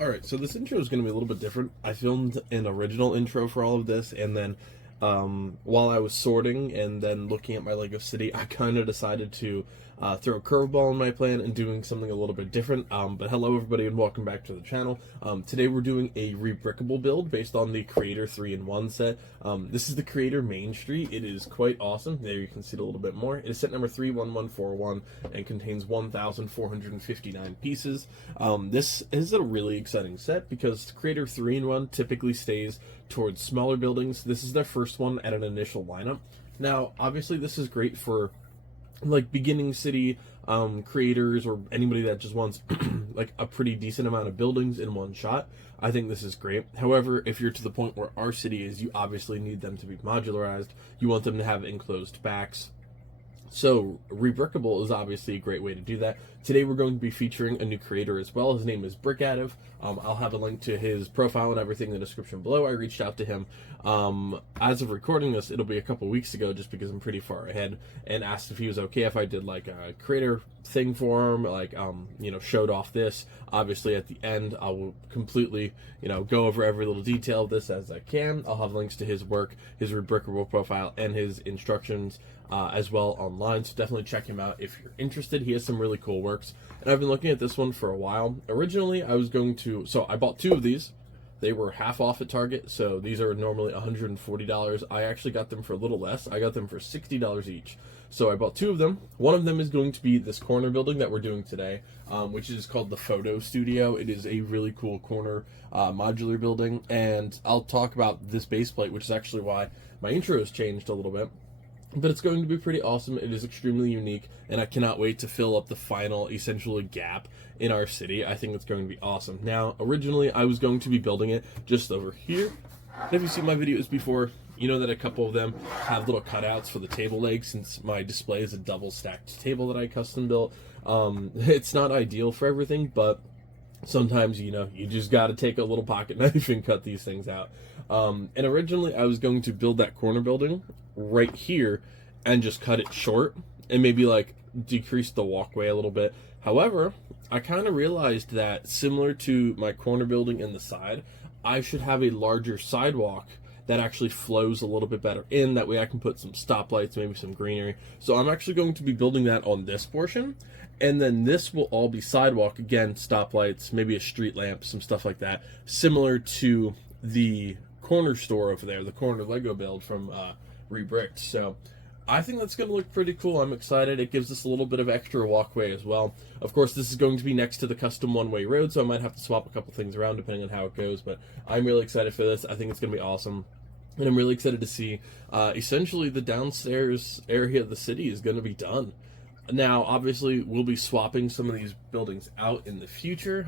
Alright, so this intro is going to be a little bit different. I filmed an original intro for all of this, and then while I was sorting and then looking at my Lego City, I kind of decided to throw a curveball in my plan and doing something a little bit different. But hello, everybody, and welcome back to the channel. Today we're doing a rebrickable build based on the Creator 3-in-1 set. This is the Creator Main Street. It is quite awesome. There you can see it a little bit more. It is set number 31141 and contains 1,459 pieces. This is a really exciting set because Creator 3-in-1 typically stays towards smaller buildings. This is their first one at an initial lineup. Now, obviously, this is great for like beginning city creators or anybody that just wants like a pretty decent amount of buildings in one shot. I think this is great. However, if you're to the point where our city is, you obviously need them to be modularized. You want them to have enclosed backs. So rebrickable is obviously a great way to do that. Today we're going to be featuring a new creator as well. His name is Brickaddive. I'll have a link to his profile and everything in the description below. I reached out to him as of recording this. It'll be a couple weeks ago just because I'm pretty far ahead, and asked if he was okay if I did like a creator thing for him, like showed off this. Obviously at the end I will completely go over every little detail of this as I can. I'll have links to his work, his rebrickable profile, and his instructions as well online, so definitely check him out if you're interested. He has some really cool works, and I've been looking at this one for a while. Originally I was going to, so I bought two of these. They were half off at Target, so these are normally $140. I actually got them for a little less. I got them for $60 each. So I bought two of them. One of them is going to be this corner building that we're doing today, which is called the Photo Studio. It is a really cool corner modular building, and I'll talk about this base plate, which is actually why my intro has changed a little bit. But it's going to be pretty awesome. It is extremely unique, and I cannot wait to fill up the final, essentially, gap in our city. I think it's going to be awesome. Now, originally, I was going to be building it just over here. And if you've seen my videos before, you know that a couple of them have little cutouts for the table legs, since my display is a double-stacked table that I custom built. It's not ideal for everything, but sometimes, you just got to take a little pocket knife and cut these things out. And originally, I was going to build that corner building right here and just cut it short and maybe like decrease the walkway a little bit. However, I kind of realized that similar to my corner building in the side, I should have a larger sidewalk that actually flows a little bit better in. That way I can put some stoplights, maybe some greenery. So I'm actually going to be building that on this portion, and then this will all be sidewalk. Again, stoplights, maybe a street lamp, some stuff like that, similar to the corner store over there, the corner Lego build from Rebricked. So I think that's going to look pretty cool. I'm excited. It gives us a little bit of extra walkway as well. Of course, this is going to be next to the custom one-way road, so I might have to swap a couple things around depending on how it goes, but I'm really excited for this. I think it's going to be awesome, and I'm really excited to see essentially the downstairs area of the city is going to be done. Now, obviously, we'll be swapping some of these buildings out in the future.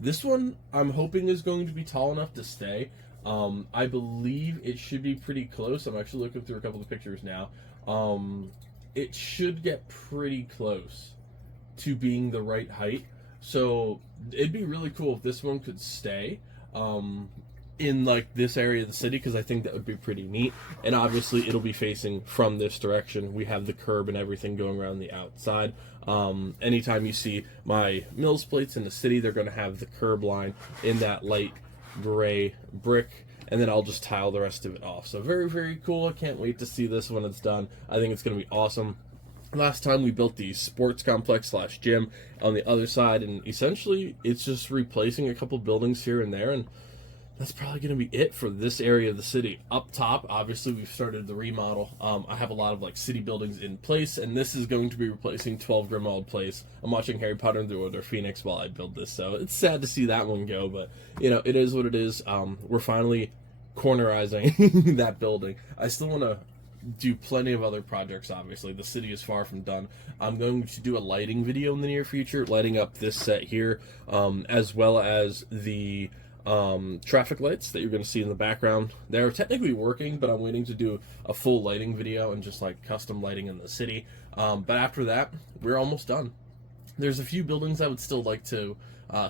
This one, I'm hoping, is going to be tall enough to stay. I believe it should be pretty close. I'm actually looking through a couple of pictures now. It should get pretty close to being the right height. So it'd be really cool if this one could stay in like this area of the city, because I think that would be pretty neat. And obviously it'll be facing from this direction. We have the curb and everything going around the outside. Anytime you see my Mills plates in the city, they're going to have the curb line in that light gray brick, and then I'll just tile the rest of it off. So very, very cool. I can't wait to see this when it's done. I think it's going to be awesome. Last time we built the sports complex / gym on the other side, and essentially it's just replacing a couple buildings here and there, and that's probably going to be it for this area of the city. Up top, obviously, we've started the remodel. I have a lot of like city buildings in place, and this is going to be replacing 12 Grimmauld Place. I'm watching Harry Potter and the Order of Phoenix while I build this, so it's sad to see that one go, but it is what it is. We're finally cornerizing that building. I still want to do plenty of other projects. Obviously, the city is far from done. I'm going to do a lighting video in the near future, lighting up this set here, as well as the traffic lights that you're going to see in the background. They're technically working, but I'm waiting to do a full lighting video and just like custom lighting in the city. But after that, we're almost done. There's a few buildings I would still like to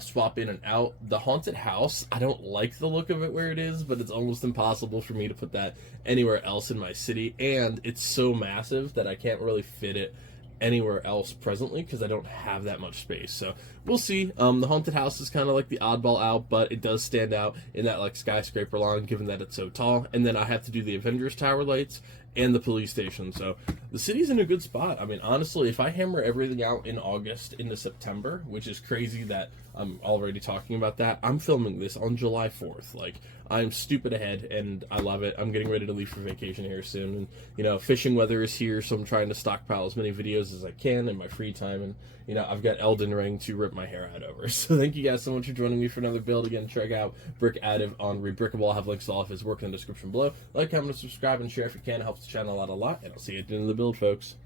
swap in and out. The haunted house, I don't like the look of it where it is, but it's almost impossible for me to put that anywhere else in my city, and it's so massive that I can't really fit it anywhere else presently because I don't have that much space. So we'll see. The haunted house is kind of like the oddball out, but it does stand out in that like skyscraper line given that it's so tall. And then I have to do the Avengers Tower lights and the police station. So the city's in a good spot. I mean, honestly, if I hammer everything out in August into September, which is crazy that I'm already talking about that, I'm filming this on July 4th. Like, I'm stupid ahead, and I love it. I'm getting ready to leave for vacation here soon, and, you know, fishing weather is here, so I'm trying to stockpile as many videos as I can in my free time, and, you know, I've got Elden Ring to rip my hair out over. So thank you guys so much for joining me for another build. Again, check out Brick Additive on Rebrickable. I'll have links to all of his work in the description below. Like, comment, subscribe, and share if you can. It helps the channel out a lot, and I'll see you at the end of the build, folks.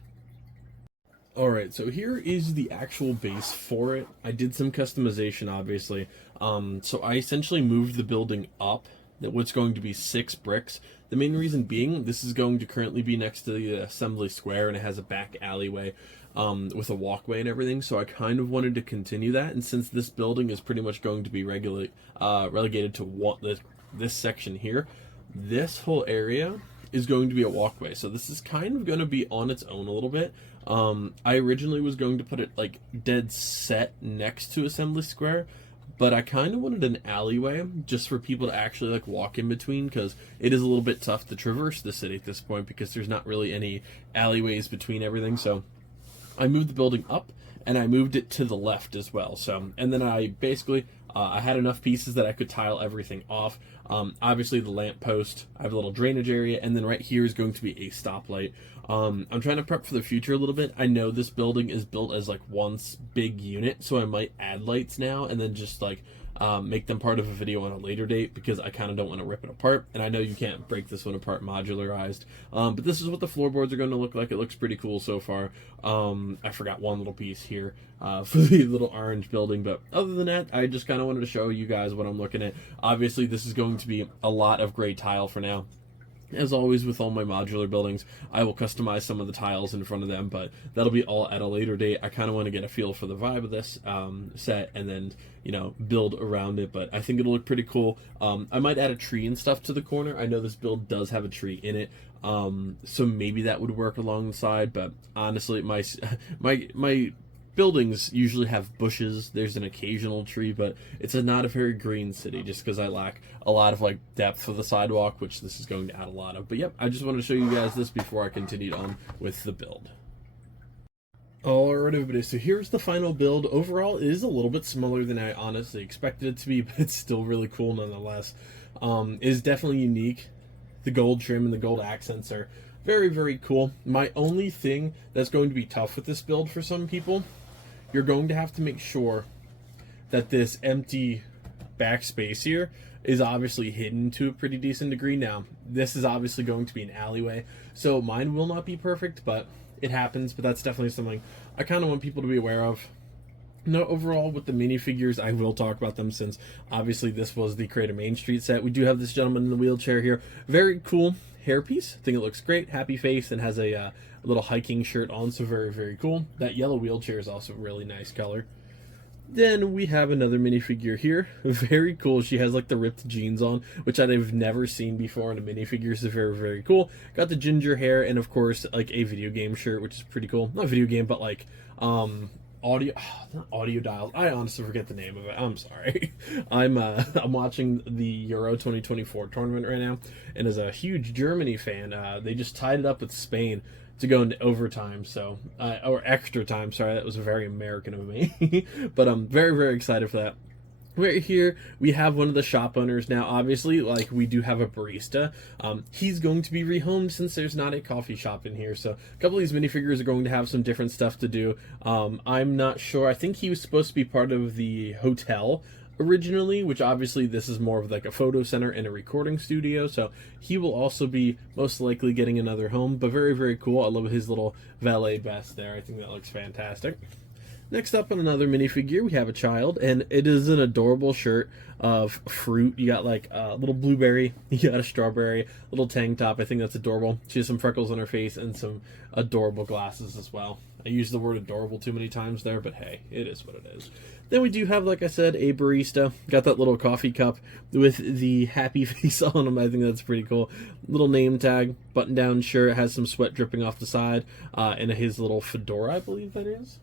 Alright, so here is the actual base for it. I did some customization, obviously. So I essentially moved the building up, what's going to be 6 bricks. The main reason being, this is going to currently be next to the assembly square, and it has a back alleyway with a walkway and everything, so I kind of wanted to continue that, and since this building is pretty much going to be relegated to this section here, this whole area is going to be a walkway, so this is kind of going to be on its own a little bit. I originally was going to put it like dead set next to Assembly Square, but I kind of wanted an alleyway just for people to actually like walk in between, because it is a little bit tough to traverse the city at this point because there's not really any alleyways between everything. So I moved the building up and I moved it to the left as well. So, and then I basically I had enough pieces that I could tile everything off. Obviously the lamp post, I have a little drainage area, and then right here is going to be a stoplight. I'm trying to prep for the future a little bit. I know this building is built as like one big unit, so I might add lights now and then just like make them part of a video on a later date, because I kind of don't want to rip it apart, and I know you can't break this one apart modularized, but this is what the floorboards are going to look like. It looks pretty cool so far. I forgot one little piece here for the little orange building, but other than that, I just kind of wanted to show you guys what I'm looking at. Obviously this is going to be a lot of gray tile for now. As always with all my modular buildings, I will customize some of the tiles in front of them, but that'll be all at a later date. I kind of want to get a feel for the vibe of this set and then, you know, build around it, but I think it'll look pretty cool. I might add a tree and stuff to the corner. I know this build does have a tree in it, so maybe that would work along the side, but honestly, my buildings usually have bushes. There's an occasional tree, but it's not a very green city just because I lack a lot of like depth for the sidewalk, which this is going to add a lot of. But yep, I just wanted to show you guys this before I continued on with the build. Alright everybody, so here's the final build. Overall, it is a little bit smaller than I honestly expected it to be, but it's still really cool nonetheless. It is definitely unique. The gold trim and the gold accents are very, very cool. My only thing that's going to be tough with this build for some people, you're going to have to make sure that this empty backspace here is obviously hidden to a pretty decent degree. Now, this is obviously going to be an alleyway, so mine will not be perfect, but it happens. But that's definitely something I kind of want people to be aware of. No, overall, with the minifigures, I will talk about them since obviously this was the Creator Main Street set. We do have this gentleman in the wheelchair here. Very cool hairpiece. I think it looks great. Happy face, and has a little hiking shirt on, so very, very cool. That yellow wheelchair is also a really nice color. Then we have another minifigure here. Very cool. She has like the ripped jeans on, which I've never seen before in a minifigure, so very, very cool. Got the ginger hair, and of course like a video game shirt, which is pretty cool. Not video game, but like audio, not audio dials. I honestly forget the name of it. I'm sorry. I'm watching the Euro 2024 tournament right now, and as a huge Germany fan, they just tied it up with Spain to go into overtime, so or extra time. Sorry, that was very American of me, but I'm very, very excited for that. Right here, we have one of the shop owners. Now, obviously, like, we do have a barista. He's going to be rehomed since there's not a coffee shop in here. So a couple of these minifigures are going to have some different stuff to do. I'm not sure. I think he was supposed to be part of the hotel originally, which obviously this is more of like a photo center and a recording studio, so he will also be most likely getting another home. But very, very cool. I love his little valet vest there. I think that looks fantastic. Next up on another minifigure, we have a child, and it is an adorable shirt of fruit. You got like a little blueberry, you got a strawberry, little tank top. I think that's adorable. She has some freckles on her face and some adorable glasses as well. I used the word adorable too many times there, but hey, it is what it is. Then we do have, like I said, a barista. Got that little coffee cup with the happy face on them. I think that's pretty cool. Little name tag, button-down shirt, has some sweat dripping off the side, and his little fedora, I believe that is.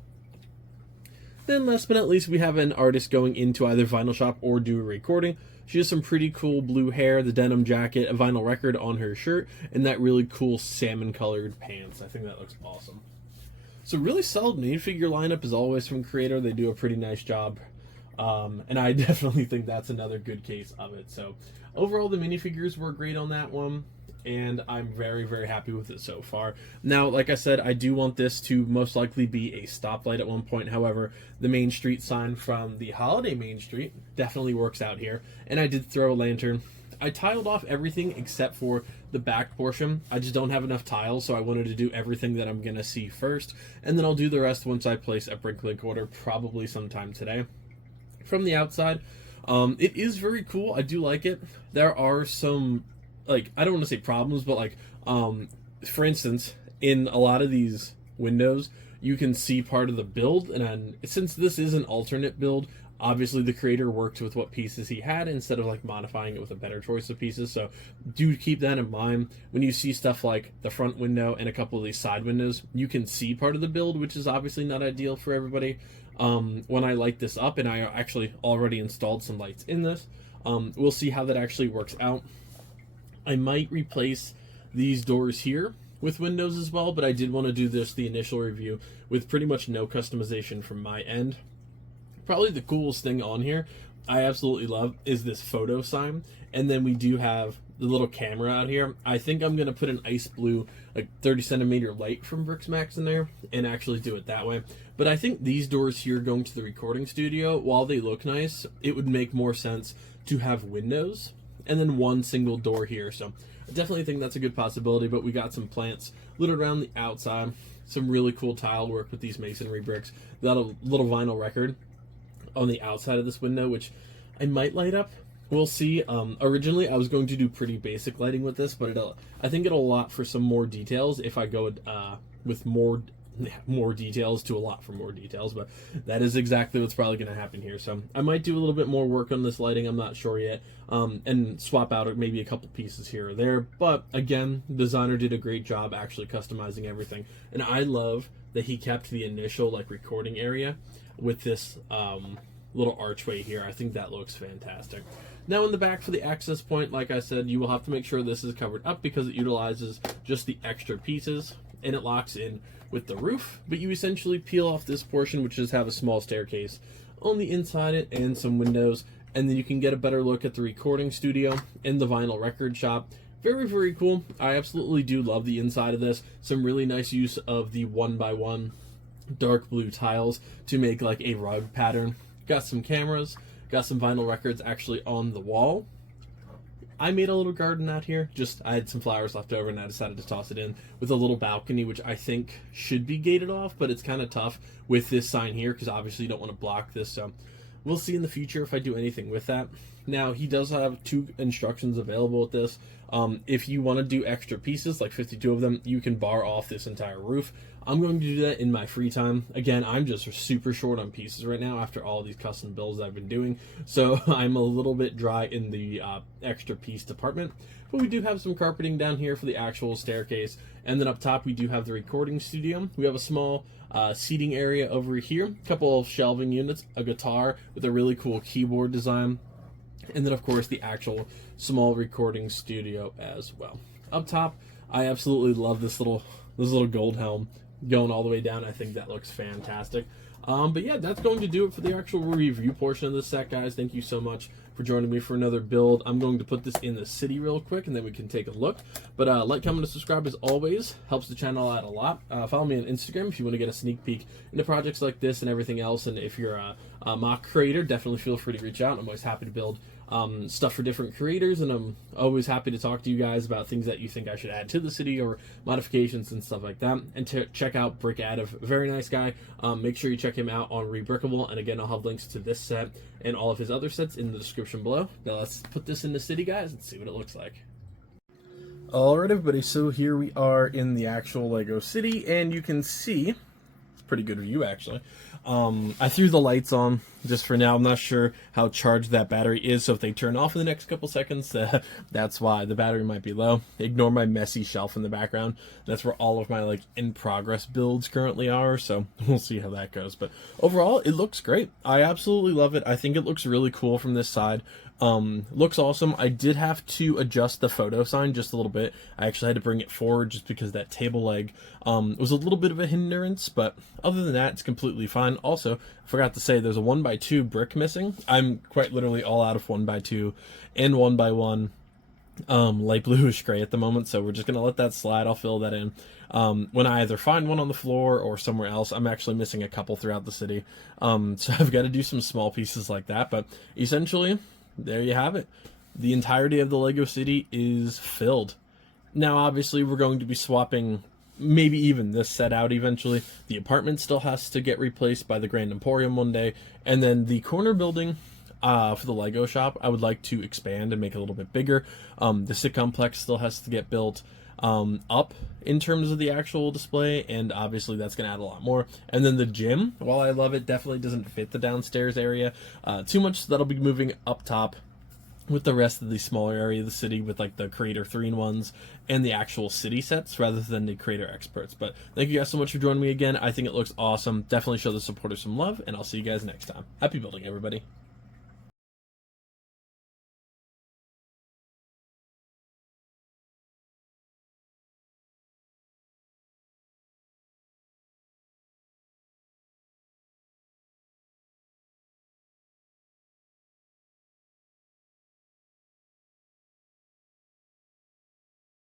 Then last but not least, we have an artist going into either vinyl shop or do a recording. She has some pretty cool blue hair, the denim jacket, a vinyl record on her shirt, and that really cool salmon-colored pants. I think that looks awesome. So really solid minifigure lineup as always from Creator. They do a pretty nice job. And I definitely think that's another good case of it. So overall, the minifigures were great on that one. And I'm very, very happy with it so far. Now, like I said, I do want this to most likely be a stoplight at one point. However, the Main Street sign from the Holiday Main Street definitely works out here. And I did throw a lantern. I tiled off everything except for the back portion. I just don't have enough tiles, so I wanted to do everything that I'm going to see first. And then I'll do the rest once I place a brink link order, probably sometime today. From the outside, it is very cool. I do like it. There are some, like, I don't want to say problems, but like, for instance, in a lot of these windows, you can see part of the build, and since this is an alternate build, obviously the creator worked with what pieces he had instead of like modifying it with a better choice of pieces. So do keep that in mind when you see stuff like the front window and a couple of these side windows. You can see part of the build, which is obviously not ideal for everybody. When I light this up, and I actually already installed some lights in this, we'll see how that actually works out. I might replace these doors here with windows as well, but I did want to do the initial review with pretty much no customization from my end. Probably the coolest thing on here, I absolutely love, is this photo sign. And then we do have the little camera out here. I think I'm going to put an ice blue, like 30 centimeter light from Brixmax in there and actually do it that way. But I think these doors here going to the recording studio, while they look nice, it would make more sense to have windows and then one single door here. So I definitely think that's a good possibility, but we got some plants littered around the outside, some really cool tile work with these masonry bricks. Got a little vinyl record on the outside of this window, which I might light up. We'll see. Originally, I was going to do pretty basic lighting with this, but I think it'll allot for some more details if I go with more details to allot for more details, but that is exactly what's probably going to happen here. So I might do a little bit more work on this lighting. I'm not sure yet, and swap out maybe a couple pieces here or there. But again, the designer did a great job actually customizing everything, and I love that he kept the initial like recording area with this little archway here. I think that looks fantastic. Now in the back for the access point, like I said, you will have to make sure this is covered up because it utilizes just the extra pieces and it locks in with the roof. But you essentially peel off this portion, which does have a small staircase on the inside it and some windows, and then you can get a better look at the recording studio and the vinyl record shop. Very, very cool. I absolutely do love the inside of this. Some really nice use of the 1x1 dark blue tiles to make like a rug pattern. Got some cameras, got some vinyl records actually on the wall. I made a little garden out here. I had some flowers left over and I decided to toss it in with a little balcony, which I think should be gated off, but it's kind of tough with this sign here because obviously you don't want to block this. So we'll see in the future if I do anything with that. Now, he does have 2 instructions available with this. If you want to do extra pieces, like 52 of them, you can bar off this entire roof. I'm going to do that in my free time. Again, I'm just super short on pieces right now after all these custom builds I've been doing. So I'm a little bit dry in the extra piece department. But we do have some carpeting down here for the actual staircase. And then up top, we do have the recording studio. We have a small seating area over here, a couple of shelving units, a guitar with a really cool keyboard design, and then of course the actual small recording studio as well. Up top, I absolutely love this little gold helm going all the way down. I think that looks fantastic. But yeah, that's going to do it for the actual review portion of this set, guys. Thank you so much for joining me for another build. I'm going to put this in the city real quick, and then we can take a look. But like, comment, and subscribe as always. Helps the channel out a lot. Follow me on Instagram if you want to get a sneak peek into projects like this and everything else. And if you're a mock creator, definitely feel free to reach out. I'm always happy to build stuff for different creators, and I'm always happy to talk to you guys about things that you think I should add to the city or modifications and stuff like that. And to check out Brick Additive, very nice guy. Make sure you check him out on Rebrickable, and again, I'll have links to this set and all of his other sets in the description below. Now let's put this in the city, guys, and see what it looks like. Alright everybody, so here we are in the actual Lego city, and you can see pretty good view actually. I threw the lights on just for now. I'm not sure how charged that battery is, so if they turn off in the next couple seconds, that's why the battery might be low. Ignore my messy shelf in the background. That's where all of my like in progress builds currently are, so we'll see how that goes. But overall, it looks great. I absolutely love it. I think it looks really cool from this side. Looks awesome. I did have to adjust the photo sign just a little bit. I actually had to bring it forward just because that table leg was a little bit of a hindrance, but other than that, it's completely fine. Also, I forgot to say there's a 1x2 brick missing. I'm quite literally all out of 1x2 and 1x1 light bluish gray at the moment, so we're just gonna let that slide. I'll fill that in when I either find one on the floor or somewhere else. I'm actually missing a couple throughout the city, so I've got to do some small pieces like that, but essentially there you have it. The entirety of the Lego city is filled. Now obviously we're going to be swapping maybe even this set out eventually. The apartment still has to get replaced by the Grand Emporium one day, and then the corner building for the Lego shop I would like to expand and make it a little bit bigger. The Sit complex still has to get built up in terms of the actual display, and obviously that's going to add a lot more. And then the gym, while I love it, definitely doesn't fit the downstairs area too much, so that'll be moving up top with the rest of the smaller area of the city with like the Creator 3-in-1s and the actual city sets rather than the Creator Experts. But thank you guys so much for joining me again. I think it looks awesome. Definitely show the supporters some love, and I'll see you guys next time. Happy building, everybody.